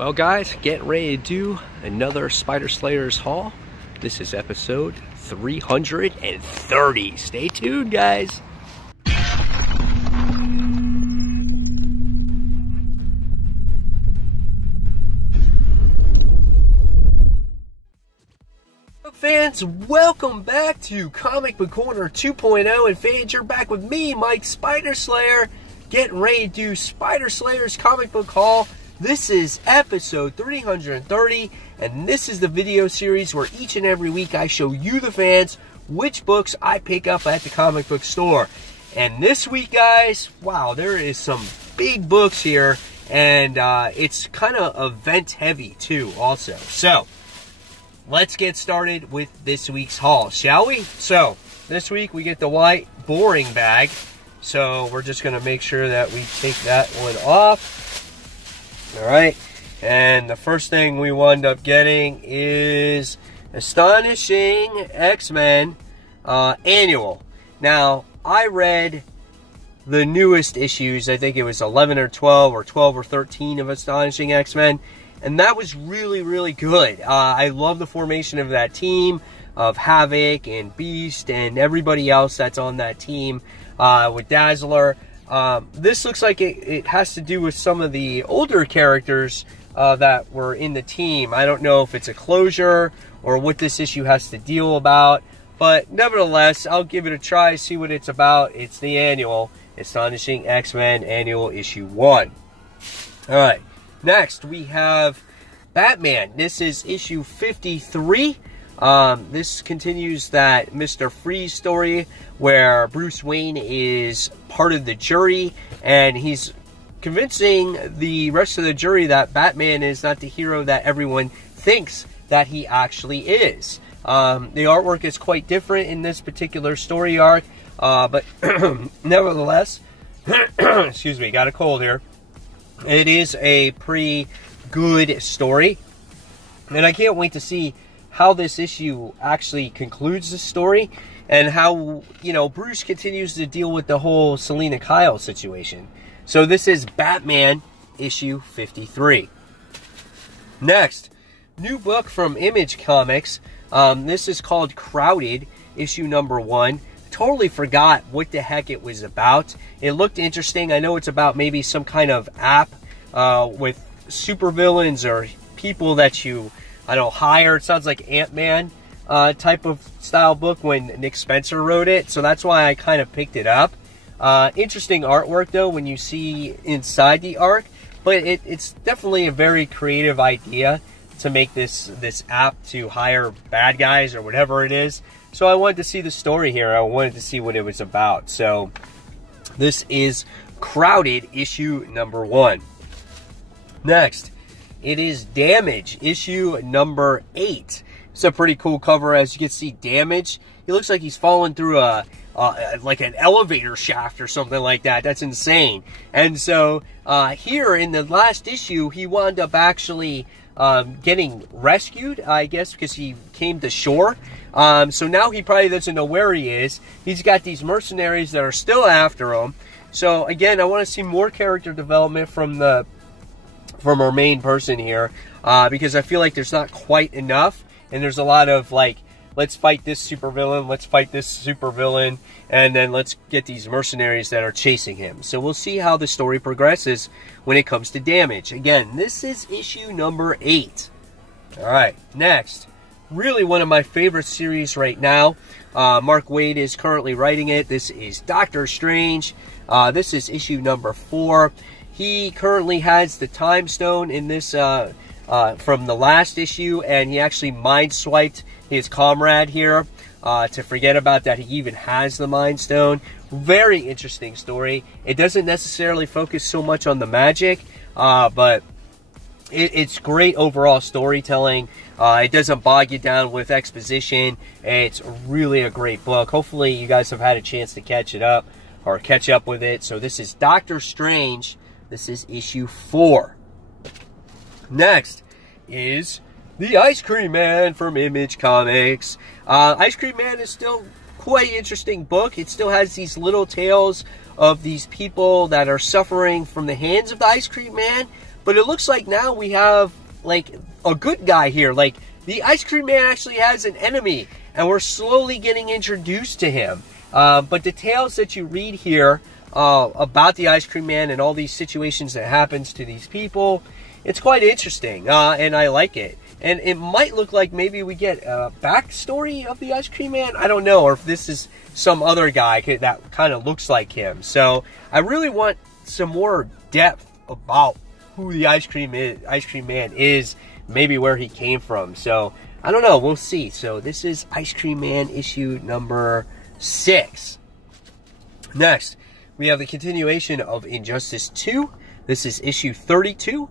Well guys, getting ready to do another Spider Slayers haul. This is episode 330. Stay tuned, guys. Fans, welcome back to Comic Book Corner 2.0, and fans, you're back with me, Mike Spider Slayer, getting ready to do Spider Slayers comic book haul. This is episode 330, and this is the video series where each and every week I show you, the fans, which books I pick up at the comic book store. And this week, guys, wow, there is some big books here, and it's kind of event heavy too also. So let's get started with this week's haul, shall we? So this week we get the white boring bag, so we're just going to make sure that we take that one off. Alright, and the first thing we wound up getting is Astonishing X-Men Annual. Now, I read the newest issues, I think it was 11 or 12 or 13 of Astonishing X-Men, and that was really, really good. I love the formation of that team, of Havoc and Beast and everybody else that's on that team with Dazzler. This looks like it has to do with some of the older characters that were in the team. I don't know if it's a closure or what this issue has to deal about, but nevertheless, I'll give it a try, see what it's about. It's the annual Astonishing X-Men Annual Issue 1. Alright, next we have Batman. This is issue 53. This continues that Mr. Freeze story where Bruce Wayne is part of the jury and he's convincing the rest of the jury that Batman is not the hero that everyone thinks that he actually is. The artwork is quite different in this particular story arc, but nevertheless, excuse me, got a cold here. It is a pretty good story, and I can't wait to see how this issue actually concludes the story and how, you know, Bruce continues to deal with the whole Selina Kyle situation. So this is Batman issue 53. Next, new book from Image Comics. This is called Crowded, issue number 1. Totally forgot what the heck it was about. It looked interesting. I know it's about maybe some kind of app with supervillains or people that you, I don't know, hire. It sounds like Ant-Man type of style book when Nick Spencer wrote it, so that's why I kind of picked it up. Interesting artwork though when you see inside the arc, but it's definitely a very creative idea to make this app to hire bad guys or whatever it is. So I wanted to see the story here. I wanted to see what it was about. So this is Crowded issue number 1. Next, it is Damage, issue number 8. It's a pretty cool cover. As you can see, Damage, he looks like he's falling through like an elevator shaft or something like that. That's insane. And so here in the last issue, he wound up actually getting rescued, I guess, because he came to shore. So now he probably doesn't know where he is. He's got these mercenaries that are still after him. So again, I want to see more character development from our main person here, because I feel like there's not quite enough, and there's a lot of like, let's fight this supervillain, let's fight this supervillain, and then let's get these mercenaries that are chasing him. So we'll see how the story progresses when it comes to Damage. Again, this is issue number 8. Alright, next, really one of my favorite series right now. Mark Waid is currently writing it. This is Doctor Strange. This is issue number 4. He currently has the Time Stone in this from the last issue, and he actually mind swiped his comrade here to forget about that he even has the Mind Stone. Very interesting story. It doesn't necessarily focus so much on the magic, but it's great overall storytelling. It doesn't bog you down with exposition. It's really a great book. Hopefully you guys have had a chance to catch up with it. So this is Doctor Strange. This is issue 4. Next is the Ice Cream Man from Image Comics. Ice Cream Man is still quite an interesting book. It still has these little tales of these people that are suffering from the hands of the Ice Cream Man, But it looks like now we have, like, a good guy here. Like, the Ice Cream Man actually has an enemy, and we're slowly getting introduced to him. But the tales that you read here about the Ice Cream Man and all these situations that happens to these people, it's quite interesting, and I like it. And it might look like maybe we get a backstory of the Ice Cream Man. I don't know, or if this is some other guy that kind of looks like him. So I really want some more depth about who the Ice Cream Man is, maybe where he came from. So I don't know, we'll see. So this is Ice Cream Man issue number 6. Next, we have the continuation of Injustice 2. This is issue 32.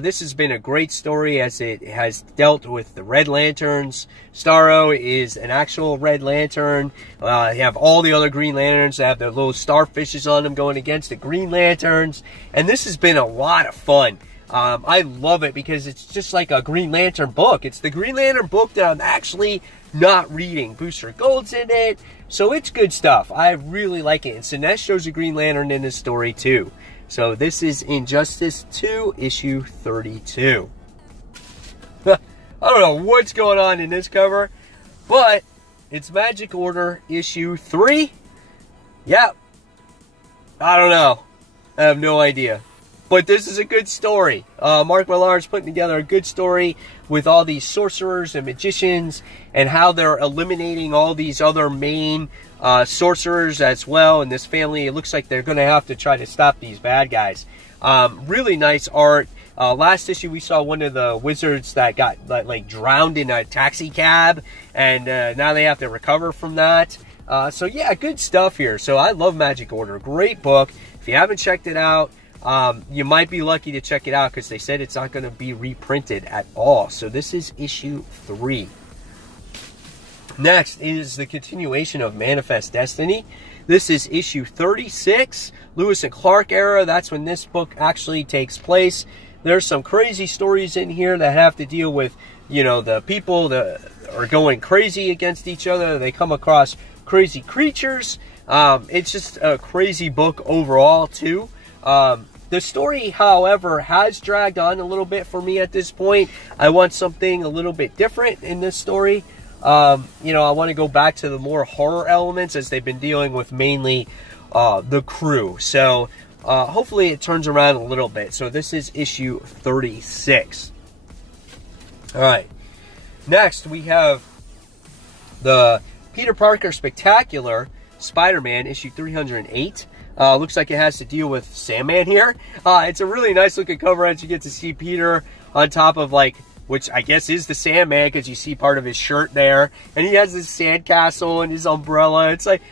This has been a great story as it has dealt with the Red Lanterns. Starro is an actual Red Lantern. You have all the other Green Lanterns that have their little starfishes on them going against the Green Lanterns. And this has been a lot of fun. I love it because it's just like a Green Lantern book. It's the Green Lantern book that I'm actually not reading. Booster Gold's in it. So it's good stuff. I really like it. And Sinestro's a Green Lantern in this story too. So this is Injustice 2, issue 32. I don't know what's going on in this cover, but it's Magic Order issue 3. Yep. I don't know. I have no idea. But this is a good story. Mark Millar's putting together a good story with all these sorcerers and magicians and how they're eliminating all these other main sorcerers as well in this family. It looks like they're going to have to try to stop these bad guys. Really nice art. Last issue we saw one of the wizards that got like drowned in a taxi cab, and now they have to recover from that. So yeah, good stuff here. So I love Magic Order. Great book. If you haven't checked it out, you might be lucky to check it out because they said it's not going to be reprinted at all. So this is issue 3. Next is the continuation of Manifest Destiny. This is issue 36, Lewis and Clark era. That's when this book actually takes place. There's some crazy stories in here that have to deal with, you know, the people that are going crazy against each other. They come across crazy creatures. It's just a crazy book overall, too. The story, however, has dragged on a little bit for me at this point. I want something a little bit different in this story. You know, I want to go back to the more horror elements as they've been dealing with mainly the crew. So hopefully it turns around a little bit. So this is issue 36. All right. Next, we have the Peter Parker Spectacular Spider-Man issue 308. Looks like it has to deal with Sandman here. It's a really nice looking cover as you get to see Peter on top of, like, which I guess is the Sandman because you see part of his shirt there. And he has his sandcastle and his umbrella. It's like,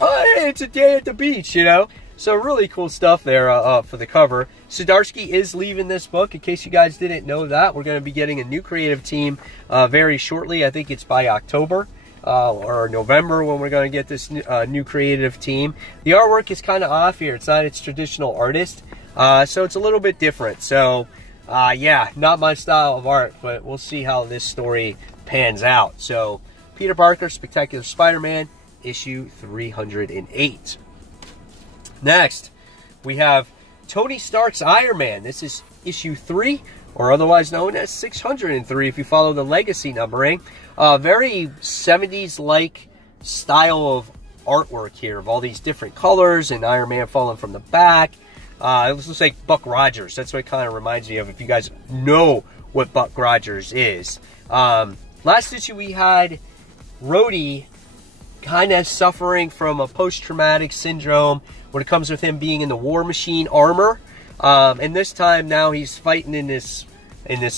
oh, hey, it's a day at the beach, you know? So really cool stuff there for the cover. Zdarsky is leaving this book, in case you guys didn't know that. We're going to be getting a new creative team very shortly. I think it's by October. Or November when we're going to get this new creative team. The artwork is kind of off here. It's not its traditional artist, so it's a little bit different. So, yeah, not my style of art, but we'll see how this story pans out. So, Peter Parker, Spectacular Spider-Man, issue 308. Next, we have Tony Stark's Iron Man. This is issue 3, or otherwise known as 603 if you follow the legacy numbering. Very 70s-like style of artwork here of all these different colors and Iron Man falling from the back. It looks like Buck Rogers. That's what it kind of reminds me of, if you guys know what Buck Rogers is. Last issue we had Rhodey kind of suffering from a post-traumatic syndrome when it comes with him being in the War Machine armor. And this time now he's fighting in this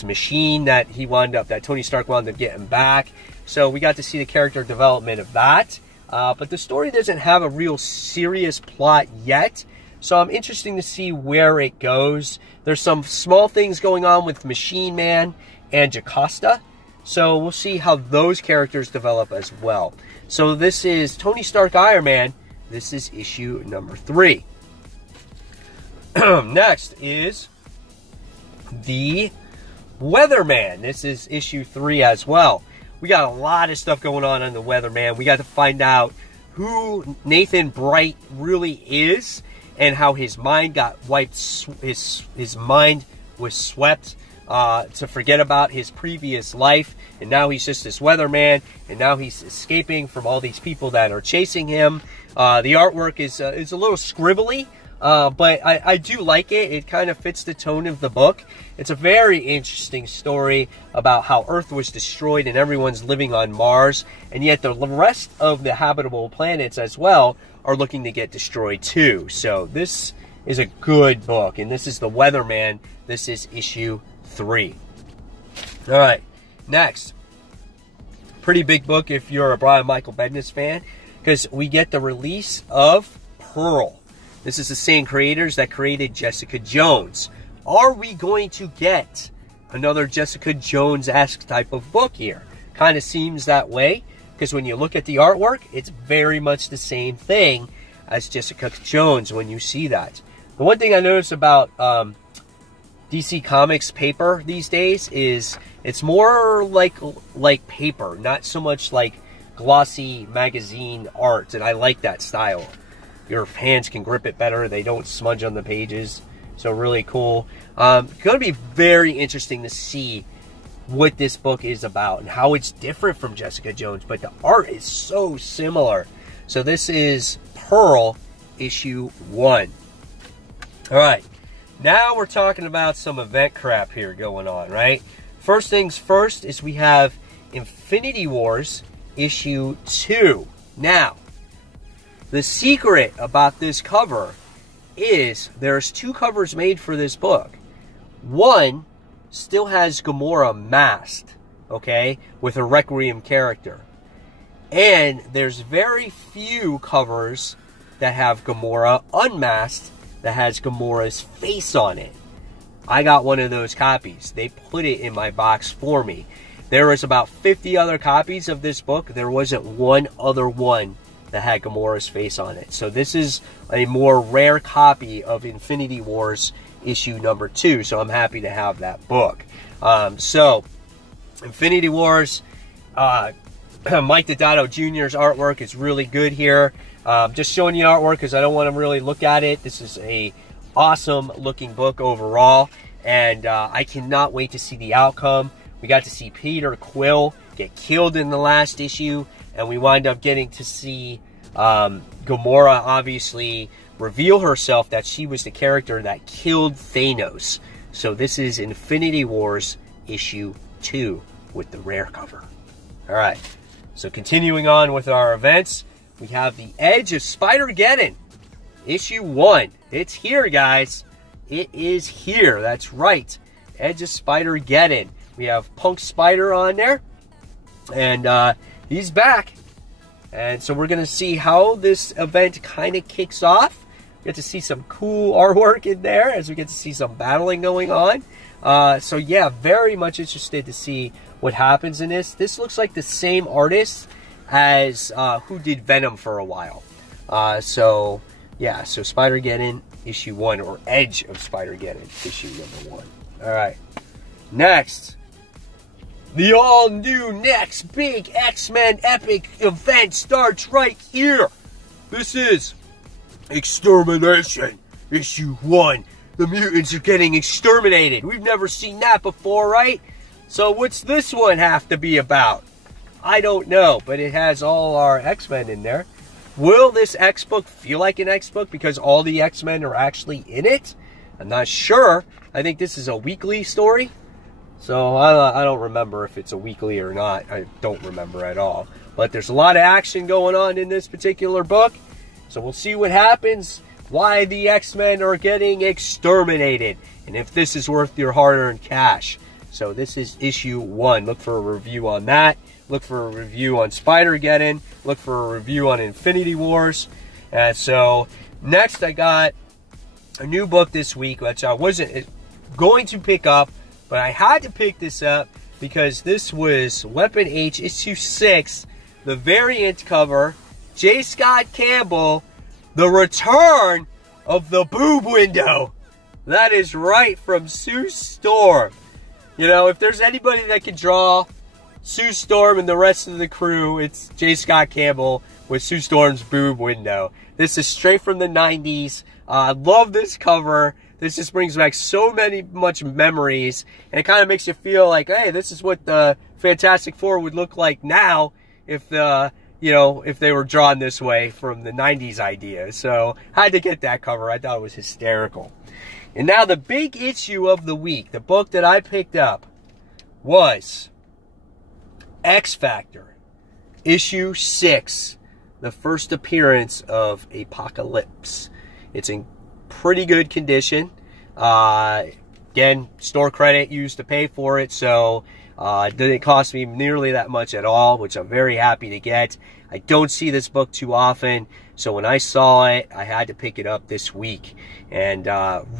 machine that Tony Stark wound up getting back. So we got to see the character development of that. But the story doesn't have a real serious plot yet. So I'm interested to see where it goes. There's some small things going on with Machine Man and Jocasta. So we'll see how those characters develop as well. So this is Tony Stark Iron Man. This is issue number 3. Next is the Weatherman. This is issue 3 as well. We got a lot of stuff going on the Weatherman. We got to find out who Nathan Bright really is and how his mind got wiped. His mind was swept to forget about his previous life, and now he's just this weatherman, and now he's escaping from all these people that are chasing him. The artwork is a little scribbly, but I do like it. It kind of fits the tone of the book. It's a very interesting story about how Earth was destroyed and everyone's living on Mars, and yet the rest of the habitable planets as well are looking to get destroyed too. So this is a good book, and this is The Weatherman. This is issue 3. All right, next. Pretty big book if you're a Brian Michael Bendis fan, because we get the release of Pearl. This is the same creators that created Jessica Jones. Are we going to get another Jessica Jones-esque type of book here? Kind of seems that way, because when you look at the artwork, it's very much the same thing as Jessica Jones when you see that. The one thing I noticed about DC Comics paper these days is it's more like paper, not so much like glossy magazine art, and I like that style. Your hands can grip it better. They don't smudge on the pages. So really cool. Going to be very interesting to see what this book is about and how it's different from Jessica Jones, but the art is so similar. So this is Pearl, issue 1. All right, now we're talking about some event crap here going on, right? First things first is we have Infinity Wars, issue 2. Now, the secret about this cover is there's 2 covers made for this book. One still has Gamora masked, okay, with a Requiem character. And there's very few covers that have Gamora unmasked that has Gamora's face on it. I got one of those copies. They put it in my box for me. There was about 50 other copies of this book. There wasn't one other one that had Gamora's face on it. So this is a more rare copy of Infinity Wars issue number 2. So I'm happy to have that book. So Infinity Wars, Mike Deodato Jr.'s artwork is really good here. Just showing you artwork because I don't want to really look at it. This is a awesome looking book overall, and I cannot wait to see the outcome. We got to see Peter Quill get killed in the last issue, and we wind up getting to see Gamora obviously reveal herself that she was the character that killed Thanos. So this is Infinity Wars issue 2 with the rare cover. All right, so continuing on with our events, we have the Edge of Spider-Geddon, issue 1. It's here, guys. It is here. That's right. Edge of Spider-Geddon. We have Punk Spider on there, and he's back. And so we're going to see how this event kind of kicks off. We get to see some cool artwork in there as we get to see some battling going on. So yeah, very much interested to see what happens in this. This looks like the same artist as who did Venom for a while. So yeah, so Spider-Geddon issue 1, or Edge of Spider-Geddon issue number 1. All right, next, the all-new next big X-Men epic event starts right here. This is Extermination issue 1. The mutants are getting exterminated. We've never seen that before, right? So what's this one have to be about? I don't know, but it has all our X-Men in there. Will this X-book feel like an X-book because all the X-Men are actually in it? I'm not sure. I think this is a weekly story. So I don't remember if it's a weekly or not. I don't remember at all. But there's a lot of action going on in this particular book. So we'll see what happens, why the X-Men are getting exterminated, and if this is worth your hard-earned cash. So this is issue 1. Look for a review on that. Look for a review on Spider-Geddon. Look for a review on Infinity Wars. And so next I got a new book this week, which I wasn't going to pick up, but I had to pick this up because this was Weapon H issue 6, the variant cover, J. Scott Campbell, the return of the boob window. That is right, from Sue Storm. You know, if there's anybody that can draw Sue Storm and the rest of the crew, it's J. Scott Campbell with Sue Storm's boob window. This is straight from the 90s. I love this cover. this just brings back so much memories, and it kind of makes you feel like, hey, this is what the Fantastic Four would look like now if if they were drawn this way from the 90s idea. So I had to get that cover. I thought it was hysterical. And now the big issue of the week, the book that I picked up, was X-Factor, issue 6, the first appearance of Apocalypse. It's in pretty good condition. Again, store credit used to pay for it, so it didn't cost me nearly that much at all, which I'm very happy to get. I don't see this book too often, so when I saw it, I had to pick it up this week. And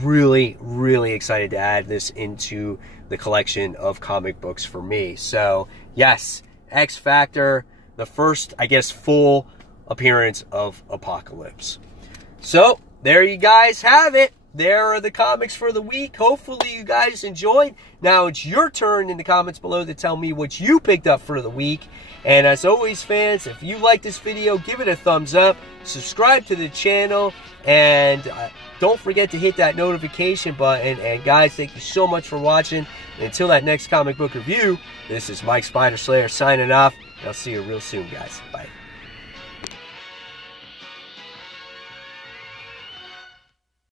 really, really excited to add this into the collection of comic books for me. So, yes, X-Factor, the first, I guess, full appearance of Apocalypse. So, there you guys have it. There are the comics for the week. Hopefully you guys enjoyed. Now it's your turn in the comments below to tell me what you picked up for the week. And as always, fans, if you like this video, give it a thumbs up, subscribe to the channel, and don't forget to hit that notification button. And guys, thank you so much for watching. And until that next comic book review, this is Mike Spider Slayer signing off. I'll see you real soon, guys. Bye.